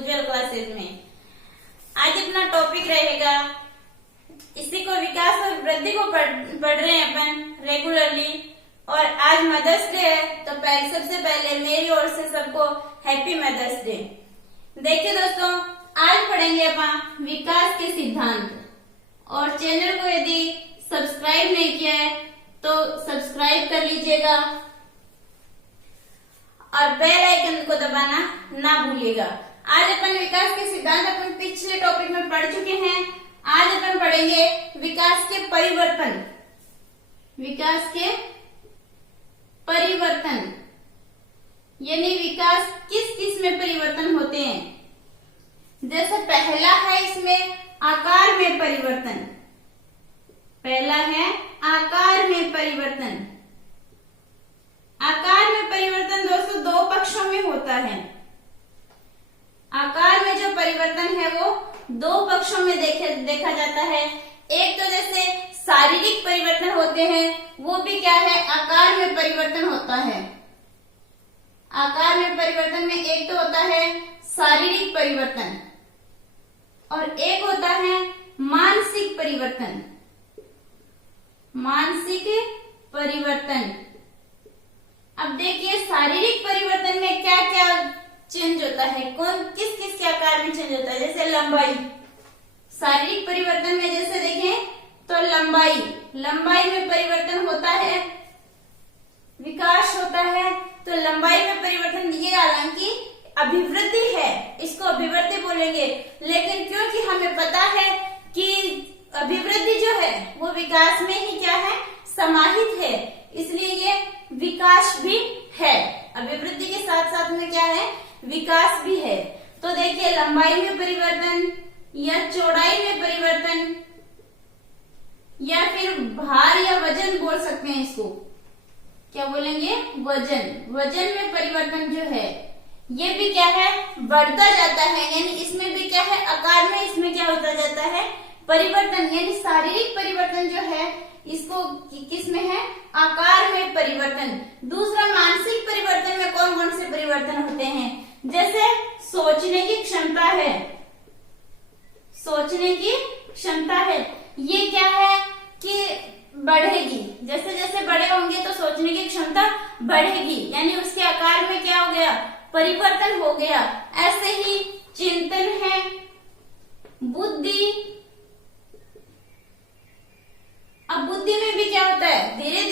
उज्जवल classes में। आज अपना टॉपिक रहेगा, इसी को विकास और वृद्धि को पढ़ रहे हैं अपन रेगुलरली। और आज मदर्स डे है, तो सबसे पहले मेरी ओर से सबको हैप्पी मदर्स डे। देखिए दोस्तों, आज पढ़ेंगे अपन विकास के सिद्धांत। और चैनल को यदि सब्सक्राइब नहीं किया है तो सब्सक्राइब कर लीजिएगा और बेल आइकन को दबाना ना भूलिएगा। आज अपन विकास के सिद्धांत अपन पिछले टॉपिक में पढ़ चुके हैं। आज अपन पढ़ेंगे विकास के परिवर्तन। विकास के परिवर्तन यानी विकास किस किस में परिवर्तन होते हैं। जैसे पहला है इसमें आकार में परिवर्तन। पहला है आकार में परिवर्तन। आकार में परिवर्तन दोस्तों दो पक्षों में होता है। आकार में जो परिवर्तन है वो दो पक्षों में देखा जाता है। एक तो जैसे शारीरिक परिवर्तन होते हैं, वो भी क्या है, आकार में परिवर्तन होता है। आकार में परिवर्तन में एक तो होता है शारीरिक परिवर्तन और एक होता है मानसिक परिवर्तन। मानसिक परिवर्तन। अब देखिए शारीरिक परिवर्तन में क्या क्या चेंज होता है, कौन किस किस के आकार में चेंज होता है। जैसे लंबाई, शारीरिक परिवर्तन में जैसे देखें तो लंबाई में परिवर्तन होता है, विकास होता है। तो लंबाई में परिवर्तन, ये हालांकि अभिवृद्धि है, इसको अभिवृद्धि बोलेंगे, लेकिन क्योंकि हमें पता है कि अभिवृद्धि जो है वो विकास में ही क्या है, समाहित है, इसलिए ये विकास भी है। अभिवृद्धि के साथ साथ में क्या है, विकास भी है। तो देखिए लंबाई में परिवर्तन या चौड़ाई में परिवर्तन या फिर भार या वजन बोल सकते हैं, इसको क्या बोलेंगे, वजन में परिवर्तन जो है ये भी क्या है, बढ़ता जाता है। यानी इसमें भी क्या है, आकार में इसमें क्या होता जाता है, परिवर्तन। यानी शारीरिक परिवर्तन जो है इसको किस में है, आकार में परिवर्तन। दूसरा मानसिक परिवर्तन में कौन कौन से परिवर्तन होते हैं। जैसे सोचने की क्षमता है, सोचने की क्षमता है, ये क्या है कि बढ़ेगी। जैसे जैसे बड़े होंगे तो सोचने की क्षमता बढ़ेगी, यानी उसके आकार में क्या हो गया, परिवर्तन हो गया। ऐसे ही चिंतन है, बुद्धि। अब बुद्धि में भी क्या होता है, धीरे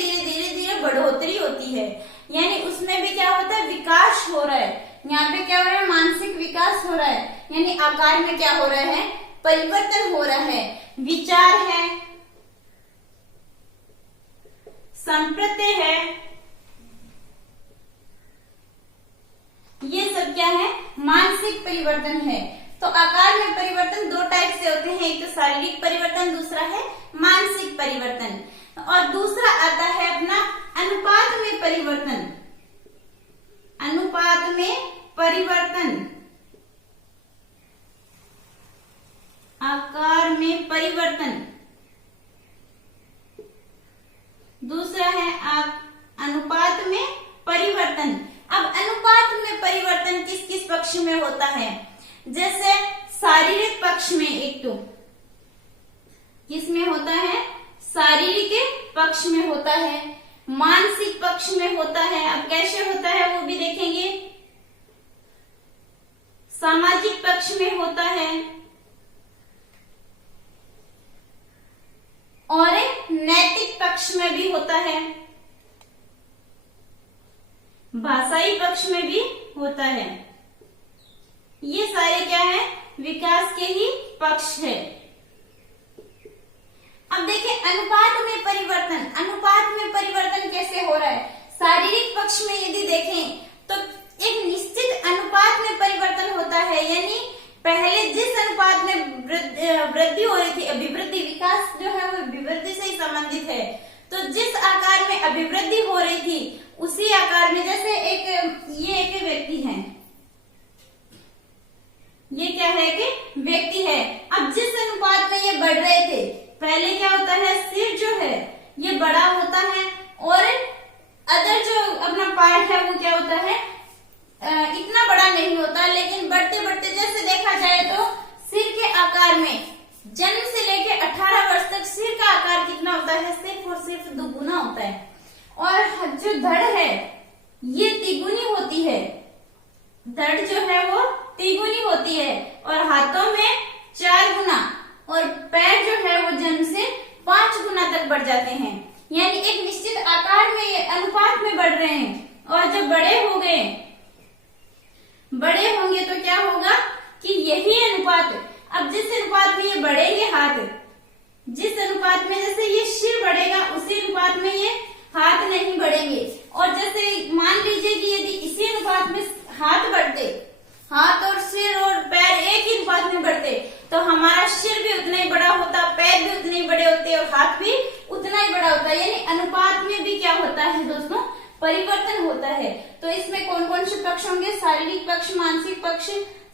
धीरे बढ़ोतरी होती है, यानी उसमें भी क्या होता है, विकास हो रहा है। यहाँ पे क्या हो रहा है, मानसिक विकास हो रहा है, यानी आकार में क्या हो रहा है, परिवर्तन हो रहा है। विचार है, संप्रत्यय है, ये सब क्या है, मानसिक परिवर्तन है। तो आकार में परिवर्तन दो टाइप से होते हैं, एक तो शारीरिक परिवर्तन, दूसरा है मानसिक परिवर्तन। और दूसरा आता है अपना अनुपात में परिवर्तन। अनुपात में परिवर्तन, आकार में परिवर्तन। दूसरा है अनुपात में परिवर्तन। अब अनुपात में परिवर्तन किस किस पक्ष में होता है। जैसे शारीरिक पक्ष में, एक तो किसमें होता है, शारीरिक पक्ष में होता है, मानसिक पक्ष में होता है। अब कैसे होता है वो भी देखेंगे। सामाजिक पक्ष में होता है और नैतिक पक्ष में भी होता है, भाषाई पक्ष में भी होता है। ये सारे क्या है, विकास के ही पक्ष है। अब देखिए अनुपात में परिवर्तन। अनुपात में परिवर्तन कैसे हो रहा है, शारीरिक पक्ष में यदि देखें तो एक निश्चित अनुपात में परिवर्तन होता है, यानी पहले जिस अनुपात में वृद्धि हो रही थी, अभिवृद्धि, विकास जो है वो अभिवृद्धि से ही संबंधित है। तो जिस आकार में अभिवृद्धि हो रही थी उसी आकार में, जैसे ये एक व्यक्ति है, ये क्या है कि व्यक्ति है। अब जिस अनुपात में ये बढ़ रहे थे, पहले क्या होता है, सिर जो है ये बड़ा होता है और अदर जो अपना पार्ट है वो क्या होता है, इतना बड़ा नहीं होता, लेकिन बढ़ते बढ़ते जैसे आकार में जन्म से लेकर 18 वर्ष तक सिर का आकार कितना होता है? सिर्फ और सिर्फ दुगुना होता है। और जो धड़ है ये तिगुनी होती है, धड़ जो है वो तिगुनी होती है। और हाथों में 4 गुना और पैर जो है वो जन्म से 5 गुना तक बढ़ जाते हैं। यानी एक निश्चित आकार में ये अनुपात में बढ़ रहे हैं। और जब बड़े होंगे तो क्या होगा कि यही अनुपात, अब जिस अनुपात में ये बढ़ेंगे हाथ, जिस अनुपात में जैसे ये सिर बढ़ेगा उसी अनुपात में ये हाथ नहीं बढ़ेंगे। और जैसे मान लीजिए कि यदि इसी अनुपात में हाथ बढ़ते, हाथ और सिर और पैर एक ही अनुपात में बढ़ते तो हमारा सिर भी उतना ही बड़ा होता, पैर भी उतने ही बड़े होते और हाथ भी उतना ही बड़ा होता। यानी अनुपात में भी क्या होता है दोस्तों? परिवर्तन होता है। तो इसमें कौन कौन से पक्ष होंगे? शारीरिक पक्ष, मानसिक पक्ष,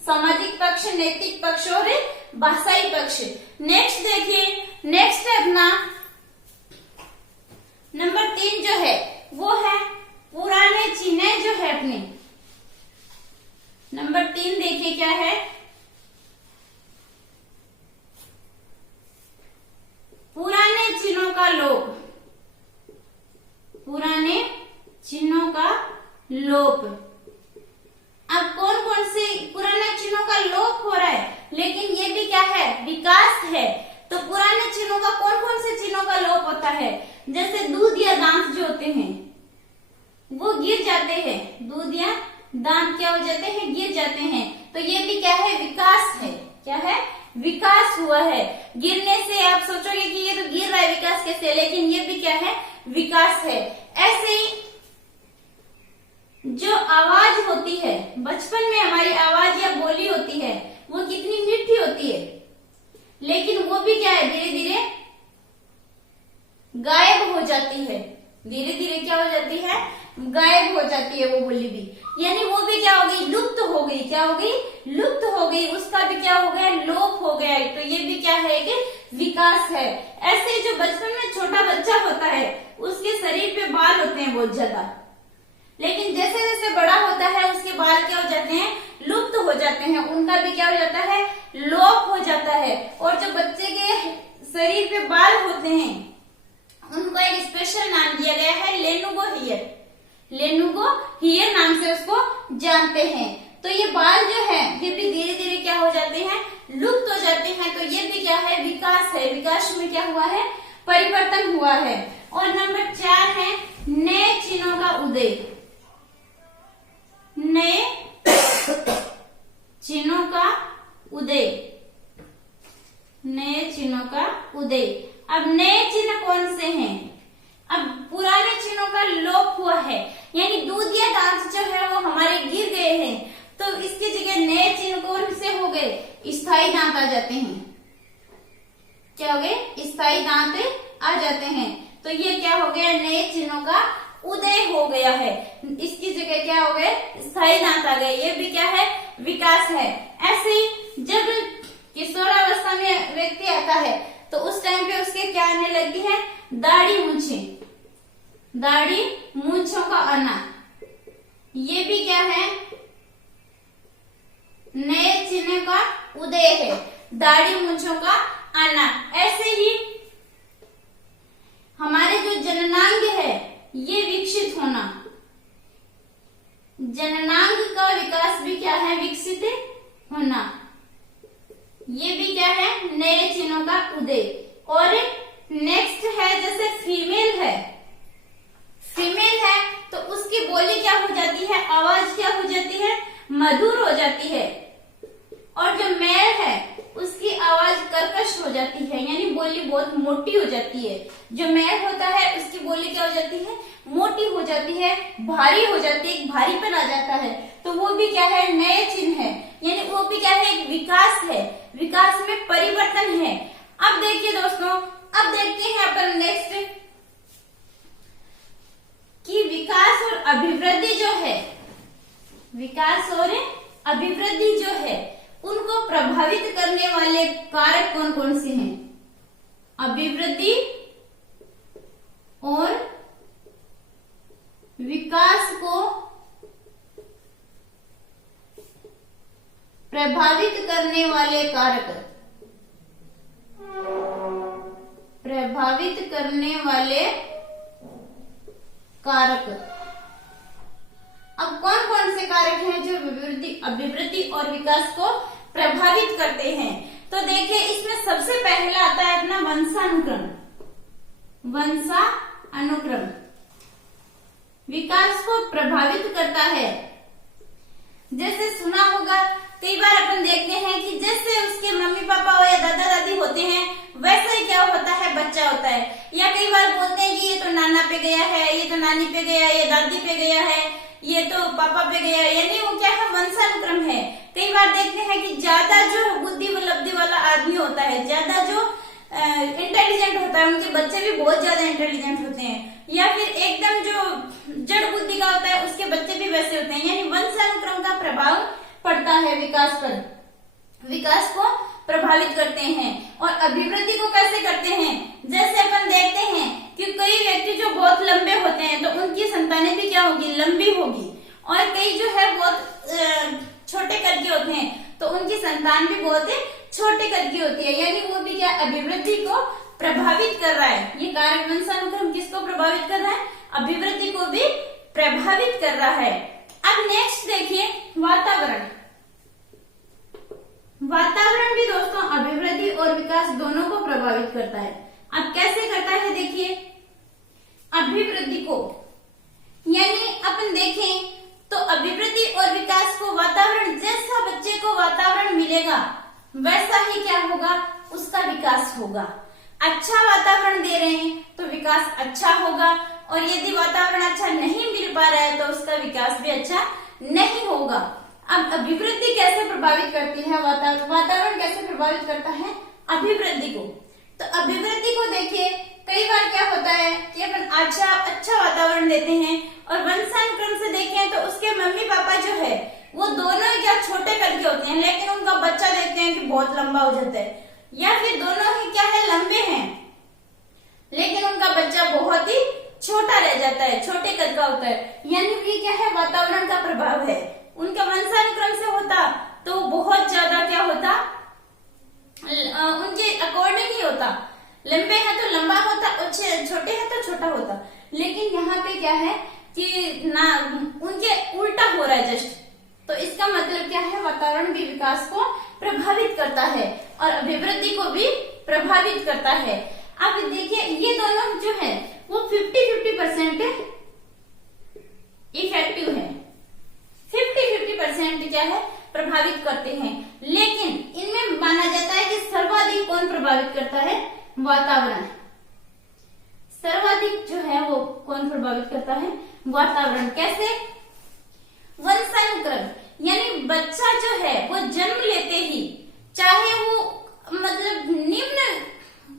सामाजिक पक्ष, नैतिक पक्ष और भाषाई पक्ष। नेक्स्ट देखिए, नेक्स्ट है अपना नंबर 3 जो है वो है पुराने चिन्ह जो है अपने। नंबर 3 देखिए क्या है? पुराने चिन्हों का लोप। पुराने चिन्हों का लोप। अब कौन कौन से पुराने चिन्हों का लोप हो रहा है, लेकिन ये भी क्या है? विकास है। तो पुराने चिन्हों का कौन कौन से चिन्हों का लोप होता है? जैसे दूध या दांत जो होते हैं वो गिर जाते हैं, दूध या दांत क्या हो जाते हैं? गिर जाते हैं। तो ये भी क्या है? विकास है। क्या है? विकास हुआ है। गिरने से आप सोचोगे कि ये तो गिर रहा है, विकास कैसे? लेकिन ये भी क्या है? विकास है। ऐसे ही जो आवाज होती है, बचपन में हमारी आवाज या बोली होती है वो कितनी मीठी होती है, लेकिन वो भी क्या है? धीरे धीरे गायब हो जाती है। धीरे धीरे क्या हो जाती है? गायब हो जाती है वो बोली भी। यानी वो भी क्या हो गई? लुप्त हो गई। क्या हो गई? लुप्त हो गई। उसका भी क्या हो गया? लोप हो गया। तो ये भी क्या है? कि विकास है। ऐसे जो बचपन में छोटा बच्चा होता है उसके शरीर पे बाल होते हैं बहुत ज्यादा, लेकिन जैसे जैसे बड़ा होता है उसके बाल क्या हो जाते हैं? लुप्त हो जाते हैं। उनका भी क्या हो जाता है? लोप हो जाता है। और जो बच्चे के शरीर पे बाल होते हैं उनको एक स्पेशल नाम दिया गया है, लेनुगो हियर। लेनुगो हियर नाम से उसको जानते हैं। तो ये बाल जो है ये भी धीरे धीरे क्या हो जाते हैं? लुप्त हो जाते हैं। तो ये भी क्या है? विकास है। विकास में क्या हुआ है? परिवर्तन हुआ है। और नंबर 4 है नए चिन्हों का उदय। नए चिन्हों का उदय। नए चिन्हों का उदय। अब नए चिन्ह कौन से हैं? अब पुराने चिन्हों का लोप हुआ है, यानी दूध या दांत जो है वो हमारे गिर गए हैं, तो इसकी जगह नए चिन्ह कौन से हो गए? स्थायी दांत आ जाते हैं। क्या हो गए? स्थायी दांत आ जाते हैं। तो ये क्या हो गया? नए चिन्हों का उदय हो गया है। इसकी जगह क्या हो गए? स्थायी दांत आ गए। ये भी क्या है? विकास है। ऐसे ही जब किशोरावस्था में व्यक्ति आता है तो उस टाइम पे उसके क्या आने लगती है? दाढ़ी मूंछे। दाढ़ी मूंछों का आना, ये भी क्या है? नए चिन्ह का उदय है। दाढ़ी मूंछों का आना। ऐसे ही हमारे जो जननांग है ये विकसित होना। जननांग का विकास भी क्या है? विकसित होना। ये भी क्या है? नए चिन्हों का उदय। और नेक्स्ट है जैसे फीमेल है। फीमेल है तो उसकी बोली क्या हो जाती है? आवाज क्या हो जाती है? मधुर हो जाती है। और जो मेल है उसकी आवाज कर्कश हो जाती है, यानी बोली बहुत मोटी हो जाती है। जो मेल होता है उसकी बोली क्या हो जाती है? मोटी हो जाती है, भारी हो जाती है, एक भारीपन आ जाता है। तो वो भी क्या है? नए चिन्ह है। यानी वो भी क्या है? एक विकास है। विकास में परिवर्तन है। अब देखिए दोस्तों, अब देखते हैं अपन नेक्स्ट कि विकास और अभिवृद्धि जो है, विकास और अभिवृद्धि जो है उनको प्रभावित करने वाले कारक कौन कौन से हैं? अभिवृद्धि और विकास को प्रभावित करने वाले कारक। प्रभावित करने वाले कारक। अब कौन कौन से कारक हैं जो अभिवृद्धि और विकास को प्रभावित करते हैं? तो देखिए, इसमें सबसे पहला आता है अपना वंशानुक्रम। वंशानुक्रम विकास को प्रभावित करता है। जैसे सुना होगा, कई बार अपन देखते हैं कि जैसे उसके मम्मी पापा हो या दादा दादी होते हैं, वैसा ही क्या होता है, बच्चा होता है। या कई बार बोलते हैं कि ये तो नाना पे गया है, ये तो नानी पे गया है, ये दादी पे गया है, ये तो पापा पे गया है, यानी वो क्या है, वंशानुक्रम है। कई बार देखते हैं कि ज्यादा जो बुद्धि उपलब्धि वाला आदमी होता है, ज्यादा जो इंटेलिजेंट होता है, उनके बच्चे भी बहुत ज्यादा इंटेलिजेंट होते हैं। या फिर एकदम जो जड़ बुद्धि का होता है, उसके बच्चे भी वैसे होते हैं। यानी वंशानुक्रम का प्रभाव पड़ता है विकास पर, विकास को प्रभावित करते हैं। और अभिवृद्धि को कैसे करते हैं? जैसे अपन देखते हैं कि कई व्यक्ति जो बहुत लंबे होते हैं, तो उनकी संतानें भी क्या होगी, लंबी होगी। और कई जो है बहुत छोटे कद के होते हैं, तो उनकी संतान भी बहुत छोटे कद की होती है। यानी वो भी क्या, अभिवृद्धि को प्रभावित कर रहा है। ये कारक वंशानुक्रम किसको प्रभावित कर रहा है? अभिवृद्धि को भी प्रभावित कर रहा है। अब नेक्स्ट देखिए, वातावरण। वातावरण भी दोस्तों अभिवृद्धि और विकास दोनों को प्रभावित करता है। अब कैसे करता है? देखिए, अभिवृद्धि को, यानी अपन देखें तो अभिवृद्धि और विकास को वातावरण, जैसा बच्चे को वातावरण मिलेगा वैसा ही क्या होगा, उसका विकास होगा। अच्छा वातावरण दे रहे हैं तो विकास अच्छा होगा, और यदि वातावरण अच्छा नहीं मिल पा रहा है तो उसका विकास भी अच्छा नहीं होगा। अब अभिवृद्धि कैसे प्रभावित करती है, वातावरण कैसे प्रभावित करता है अभिवृद्धि को? तो अभिवृद्धि को देखिए, कई बार क्या होता है कि अपन अच्छा वातावरण देते हैं, और वंशानुक्रम से देखें तो उसके मम्मी पापा जो है वो दोनों ही क्या, छोटे कद के होते हैं, लेकिन उनका बच्चा देखते हैं कि बहुत लंबा हो जाता है। या फिर दोनों ही क्या है, लंबे हैं, लेकिन उनका बच्चा बहुत ही छोटा रह जाता है, छोटे कद का होता है। यानी ये क्या है, वातावरण का प्रभाव है। उनका वंशानुक्रम से होता तो बहुत ज्यादा क्या होता, उनके अकॉर्डिंग ही होता। लंबे हैं तो लंबा होता, छोटे हैं तो छोटा होता। लेकिन यहाँ पे क्या है कि ना, उनके उल्टा हो रहा है जस्ट। तो इसका मतलब क्या है, वातावरण भी विकास को प्रभावित करता है और अभिवृद्धि को भी प्रभावित करता है। अब देखिए, ये दोनों जो है वो 50-50% इफेक्टिव है, 50-50% क्या है, प्रभावित करते हैं। लेकिन इनमें माना जाता है कि सर्वाधिक कौन प्रभावित करता है, वातावरण। सर्वाधिक जो है वो कौन प्रभावित करता है, वातावरण। कैसे? वंशानुक्रम, यानी बच्चा जो है वो जन्म लेते ही, चाहे वो मतलब निम्न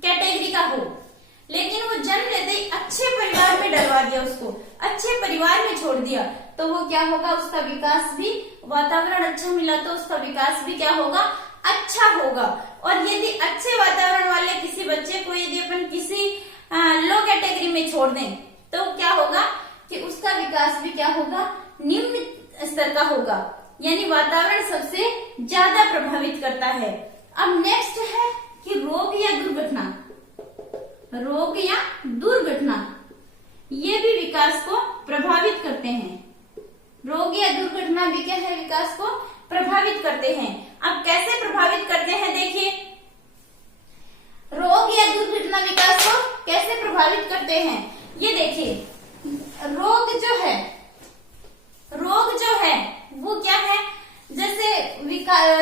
कैटेगरी का हो, लेकिन वो जन्म लेते ही अच्छे परिवार में डलवा दिया, उसको अच्छे परिवार में छोड़ दिया, तो वो क्या होगा, उसका विकास भी, वातावरण अच्छा मिला तो उसका विकास भी क्या होगा, अच्छा होगा। और यदि अच्छे वातावरण वाले किसी बच्चे को यदि अपन किसी लो कैटेगरी में छोड़ दें तो क्या होगा कि उसका विकास भी क्या होगा, निम्न स्तर का होगा। यानी वातावरण सबसे ज्यादा प्रभावित करता है। अब नेक्स्ट है कि रोग या दुर्घटना। रोग या दुर्घटना ये भी विकास को प्रभावित करते हैं। रोग या दुर्घटना भी क्या है, विकास को प्रभावित करते हैं। अब कैसे प्रभावित करते हैं, देखिए, रोग या दुर्घटना विकास को कैसे प्रभावित करते हैं, ये देखिए। रोग जो है वो क्या है, जैसे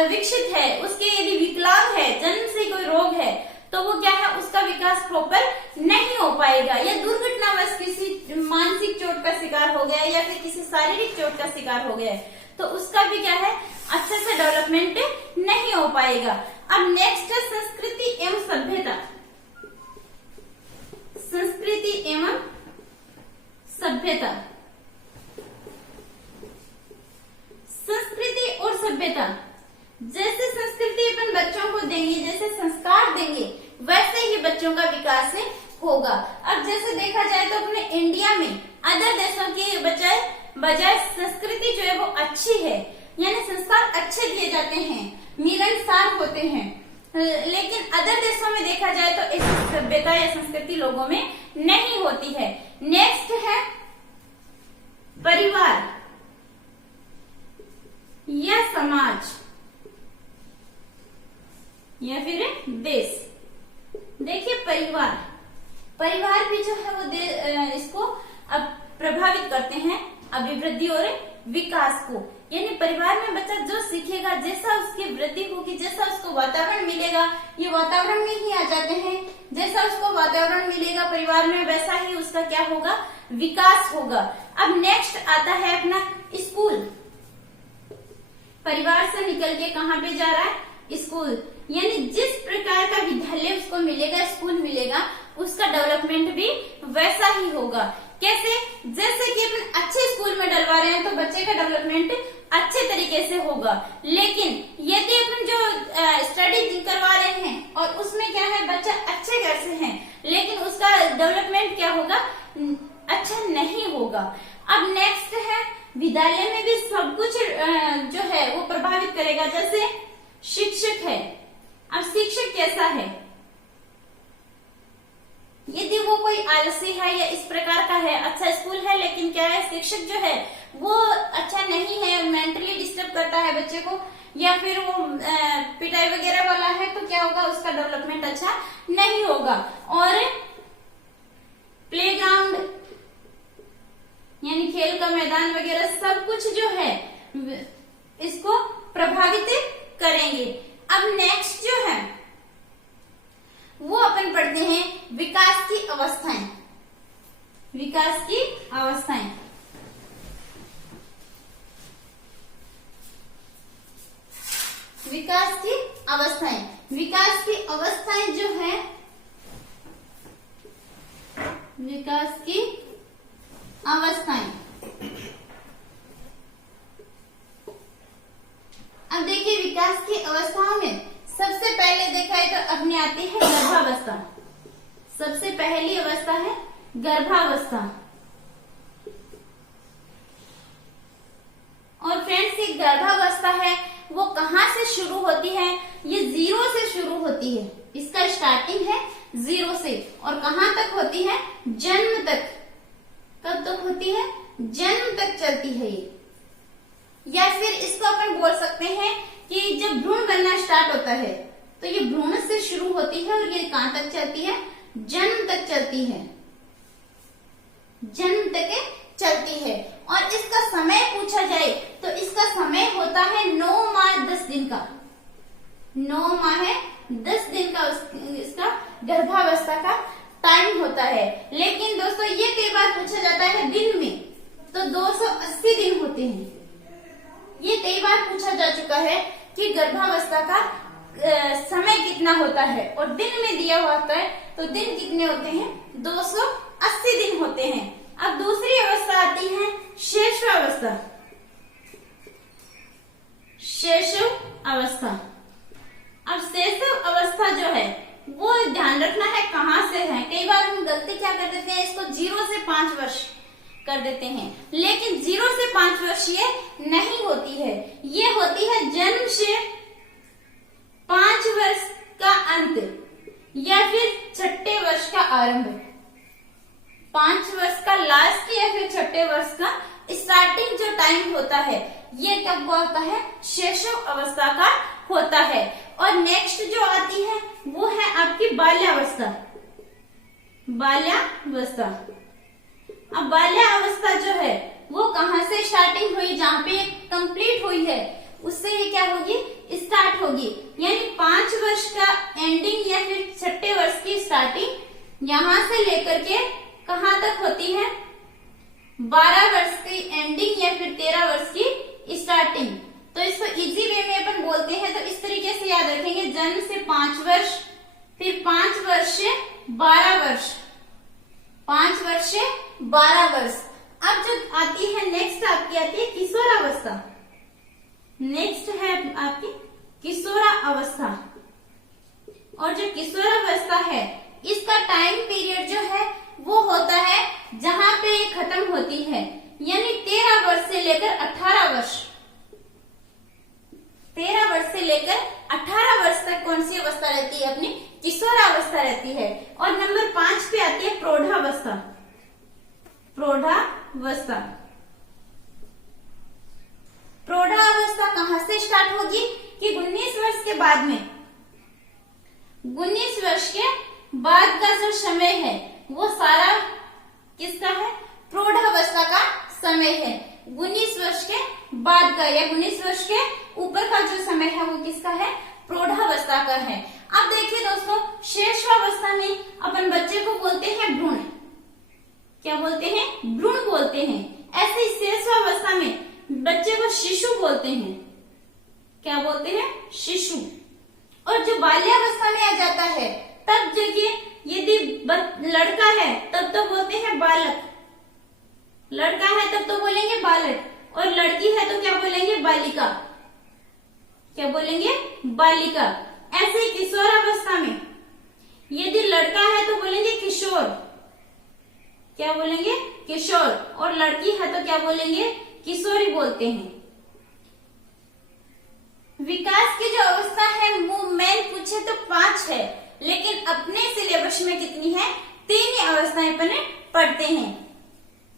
विकसित है, उसके यदि विकलांग है, जन्म से कोई रोग है, तो वो क्या है, उसका विकास प्रॉपर नहीं हो पाएगा। या दुर्घटनावश किसी मानसिक चोट का शिकार हो गया या फिर किसी शारीरिक चोट का शिकार हो गया, तो उसका भी क्या है, अच्छे से डेवलपमेंट नहीं हो पाएगा। अब नेक्स्ट है संस्कृति एवं सभ्यता। संस्कृति एवं सभ्यता। संस्कृति और सभ्यता, जैसे संस्कृति अपन बच्चों को देंगे, जैसे संस्कार देंगे, वैसे ही बच्चों का विकास होगा। अब जैसे देखा जाए तो अपने इंडिया में अदर देशों की बजाय संस्कृति जो है वो अच्छी है, यानी संस्कार अच्छे दिए जाते हैं, मिलनसार होते हैं। लेकिन अदर देशों में देखा जाए तो ऐसी सभ्यता या संस्कृति लोगों में नहीं होती है। नेक्स्ट है परिवार या समाज या फिर देश। देखिए परिवार भी जो है वो इसको अब प्रभावित करते हैं अभिवृद्धि और विकास को। यानी परिवार में बच्चा जो सीखेगा, जैसा उसकी वृद्धि होगी, जैसा उसको वातावरण मिलेगा, ये वातावरण में ही आ जाते हैं, जैसा उसको वातावरण मिलेगा परिवार में वैसा ही उसका क्या होगा, विकास होगा। अब नेक्स्ट आता है अपना स्कूल। परिवार से निकल के कहाँ पे जा रहा है, स्कूल। यानी जिस प्रकार का विद्यालय उसको मिलेगा, स्कूल मिलेगा, उसका डेवलपमेंट भी वैसा ही होगा। कैसे? जैसे कि अपन अच्छे स्कूल में डलवा रहे हैं तो बच्चे का डेवलपमेंट अच्छे तरीके से होगा। लेकिन यदि अपन जो स्टडी करवा रहे हैं और उसमें क्या है, बच्चा अच्छे घर से है लेकिन उसका डेवलपमेंट क्या होगा, अच्छा नहीं होगा। अब नेक्स्ट है विद्यालय में भी सब कुछ जो है वो प्रभावित करेगा। जैसे शिक्षक है, अब शिक्षक कैसा है, यदि वो कोई आलसी है या इस प्रकार का है, अच्छा स्कूल है लेकिन क्या है, शिक्षक जो है वो अच्छा नहीं है, मेंटली डिस्टर्ब करता है बच्चे को, या फिर वो पिटाई वगैरह वाला है, तो क्या होगा, उसका डेवलपमेंट अच्छा नहीं होगा। और प्लेग्राउंड यानी खेल का मैदान वगैरह सब कुछ जो है इसको प्रभावित करेंगे। अब नेक्स्ट जो है वो अपन पढ़ते हैं विकास की अवस्थाएं। विकास की अवस्थाएं, विकास की अवस्थाएं, विकास की अवस्थाएं जो है, विकास की अवस्थाएं। अब देखिए विकास की अवस्थाओं में सबसे पहले देखा है तो अपनी आती है गर्भावस्था। सबसे पहली अवस्था है गर्भावस्था। और फ्रेंड्स ये गर्भावस्था है वो कहाँ से शुरू होती है, ये 0 से शुरू होती है। इसका स्टार्टिंग है 0 से और कहाँ तक होती है, जन्म तक। कब तक होती है, जन्म तक चलती है ये। या फिर इसको अपन बोल सकते हैं कि जब भ्रूण बनना स्टार्ट होता है तो ये भ्रूण से शुरू होती है और ये कहां तक चलती है, जन्म तक चलती है, जन्म तक चलती है। और इसका समय पूछा जाए तो इसका समय होता है 9 माह 10 दिन का। 9 माह 10 दिन का इसका गर्भावस्था का टाइम होता है। लेकिन दोस्तों ये कई बार पूछा जाता है दिन में, तो 280 दिन होते हैं। ये कई बार पूछा जा चुका है कि गर्भावस्था का समय कितना होता है और दिन में दिया हुआ होता है तो दिन कितने होते हैं, 280 दिन होते हैं। अब दूसरी अवस्था आती है शैशवावस्था। शैशव अवस्था। अब शैशव अवस्था जो है वो ध्यान रखना है कहाँ से है। कई बार हम गलती क्या कर देते हैं, इसको 0 से 5 वर्ष कर देते हैं, लेकिन 0 से 5 वर्ष ये नहीं होती है। ये होती है जन्म से 5 वर्ष का अंत या फिर 6ठे वर्ष का आरंभ। 5 वर्ष का लास्ट या फिर 6ठे वर्ष का स्टार्टिंग जो टाइम होता है ये कब होता है, शैशव अवस्था का होता है। और नेक्स्ट जो आती है वो है आपकी बाल्यावस्था। बाल्यावस्था। अब बाल्यावस्था जो है वो कहां से स्टार्टिंग हुई, जहां पे कंप्लीट हुई है उससे ये क्या होगी, स्टार्ट होगी। यानी 5 वर्ष का एंडिंग या फिर 6ठे वर्ष की स्टार्टिंग यहां से लेकर के कहां तक होती है, 12 वर्ष की एंडिंग या फिर 13 वर्ष की स्टार्टिंग। तो इसको इजी वे में अपन बोलते हैं तो इस तरीके से याद रखेंगे, जन्म से 5 वर्ष, फिर 5 वर्ष से 12 वर्ष, 5 वर्ष से 12 वर्ष। अब जो आती है नेक्स्ट आपकी आती है किशोरावस्था। नेक्स्ट है आपकी किशोरावस्था। और जो किशोरावस्था है इसका टाइम पीरियड जो है वो होता है जहां पे ये खत्म होती है, यानी 13 वर्ष से लेकर 18 वर्ष। 13 वर्ष से लेकर 18 वर्ष तक कौन सी अवस्था रहती है, अपनी किशोरावस्था रहती है। और नंबर 5 पे आती है प्रौढ़ावस्था। प्रौढ़ावस्था, प्रौढ़ावस्था कहां से स्टार्ट होगी कि 19 वर्ष के बाद में, 19 वर्ष के बाद का जो समय है वो सारा किसका है, प्रौढ़ावस्था का समय है। 19 वर्ष के बाद का या 19 वर्ष के ऊपर का जो समय है वो किसका है, प्रौढ़ावस्था का है। अब देखिए दोस्तों, शैशवावस्था में अपन बच्चे को बोलते हैं भ्रूण। क्या बोलते हैं, भ्रूण बोलते हैं। ऐसे ही शैशवावस्था में बच्चे को शिशु बोलते हैं। क्या बोलते हैं, शिशु। और जो बाल्यावस्था में आ जाता है तब देखिए, यदि लड़का है तब तो बोलते हैं बालक, लड़का है तब तो बोलेंगे बालक, और लड़की है तो क्या बोलेंगे, बालिका। क्या बोलेंगे, बालिका। ऐसे ही किशोरावस्था में यदि लड़का है तो बोलेंगे किशोर। क्या बोलेंगे, किशोर। और लड़की है तो क्या बोलेंगे, किशोरी बोलते हैं। विकास की जो अवस्था है वो मेन पूछे तो 5 है, लेकिन अपने सिलेबस में कितनी है, 3 ही अवस्थाएं अपने पढ़ते हैं।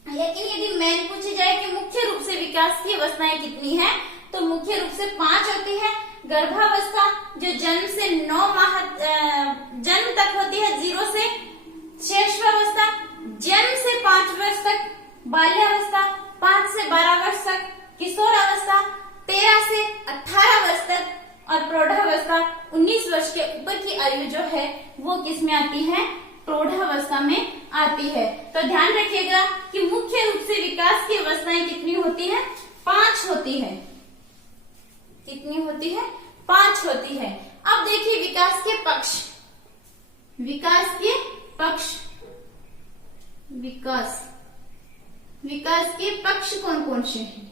लेकिन यदि मेन पूछी जाए कि मुख्य रूप से विकास की अवस्थाएं कितनी है, तो मुख्य रूप से 5 होती है। गर्भावस्था जो जन्म से 9 माह जन्म तक होती है, 0 से। शैशवावस्था जन्म से 5 वर्ष तक। बाल्यावस्था 5 से 12 वर्ष तक। किशोरावस्था 13 से 18 वर्ष तक। और प्रौढ़ावस्था 19 वर्ष के ऊपर की आयु जो है वो किस में आती है, प्रौढ़ावस्था में आती है। तो ध्यान रखिएगा कि मुख्य रूप से विकास की अवस्थाएं कितनी होती है, 5 होती है। कितनी होती है, 5 होती है। अब देखिए विकास के पक्ष, विकास के पक्ष, विकास के पक्ष कौन कौन से हैं,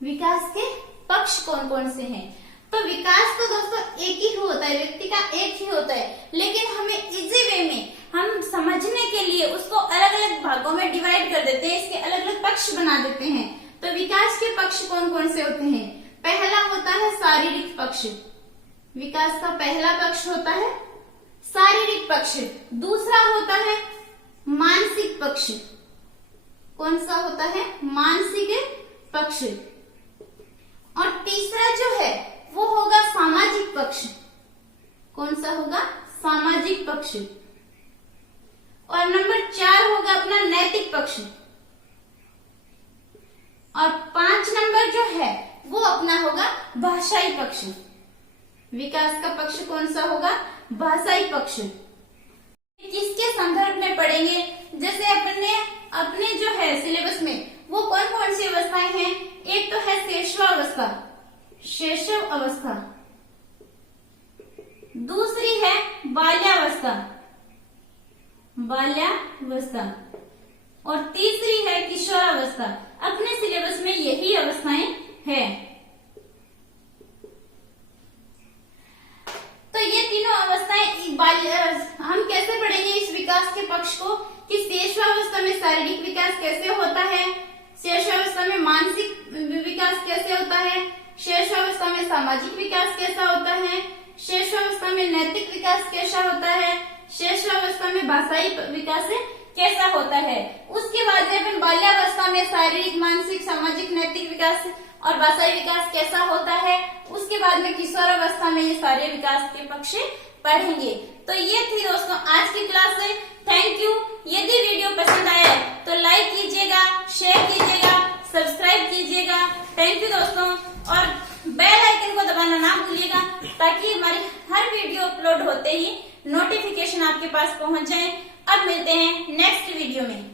विकास के पक्ष कौन कौन से हैं। तो विकास तो दोस्तों एक ही होता है, व्यक्ति का एक ही होता है, लेकिन हमें इजी वे में हम समझने के लिए उसको अलग अलग भागों में डिवाइड कर देते हैं, इसके अलग अलग पक्ष बना देते हैं। तो विकास के पक्ष कौन कौन से होते हैं। पहला होता है शारीरिक पक्ष। विकास का पहला पक्ष होता है शारीरिक पक्ष। दूसरा होता है मानसिक पक्ष। कौन सा होता है, मानसिक पक्ष। और तीसरा जो है वो होगा सामाजिक पक्ष। कौन सा होगा, सामाजिक पक्ष। और नंबर 4 होगा अपना नैतिक पक्ष। और 5 नंबर जो है वो अपना होगा भाषाई पक्ष। विकास का पक्ष कौन सा होगा, भाषाई पक्ष। किसके संदर्भ में पढ़ेंगे, जैसे अपने जो है सिलेबस में वो कौन कौन सी अवस्थाएं हैं। एक तो है शैशवावस्था, शैशव अवस्था। दूसरी है बाल्यावस्था, बाल्यावस्था। और तीसरी है किशोरावस्था। अपने सिलेबस में यही अवस्थाएं हैं। तो ये तीनों अवस्थाएं हम कैसे पढ़ेंगे इस विकास के पक्ष को, कि शैशवावस्था में शारीरिक विकास कैसे होता है, शैशवावस्था में मानसिक विकास कैसे होता है, शैशवावस्था में सामाजिक विकास कैसा होता है, शैशवावस्था में नैतिक विकास कैसा होता है, शैशवावस्था में भाषाई विकास कैसा होता है। उसके बाद में अपन बाल्यावस्था में शारीरिक, मानसिक, सामाजिक, नैतिक विकास और भाषाई विकास कैसा होता है। उसके बाद में किशोरावस्था में ये सारे विकास के पक्ष पढ़ेंगे। तो ये थी दोस्तों आज की क्लास से। Thank you. यदि वीडियो पसंद आया तो लाइक कीजिएगा, शेयर कीजिएगा, सब्सक्राइब कीजिएगा। थैंक यू दोस्तों। और बेल आइकन को दबाना ना भूलिएगा, ताकि हमारी हर वीडियो अपलोड होते ही नोटिफिकेशन आपके पास पहुंच जाए। अब मिलते हैं नेक्स्ट वीडियो में।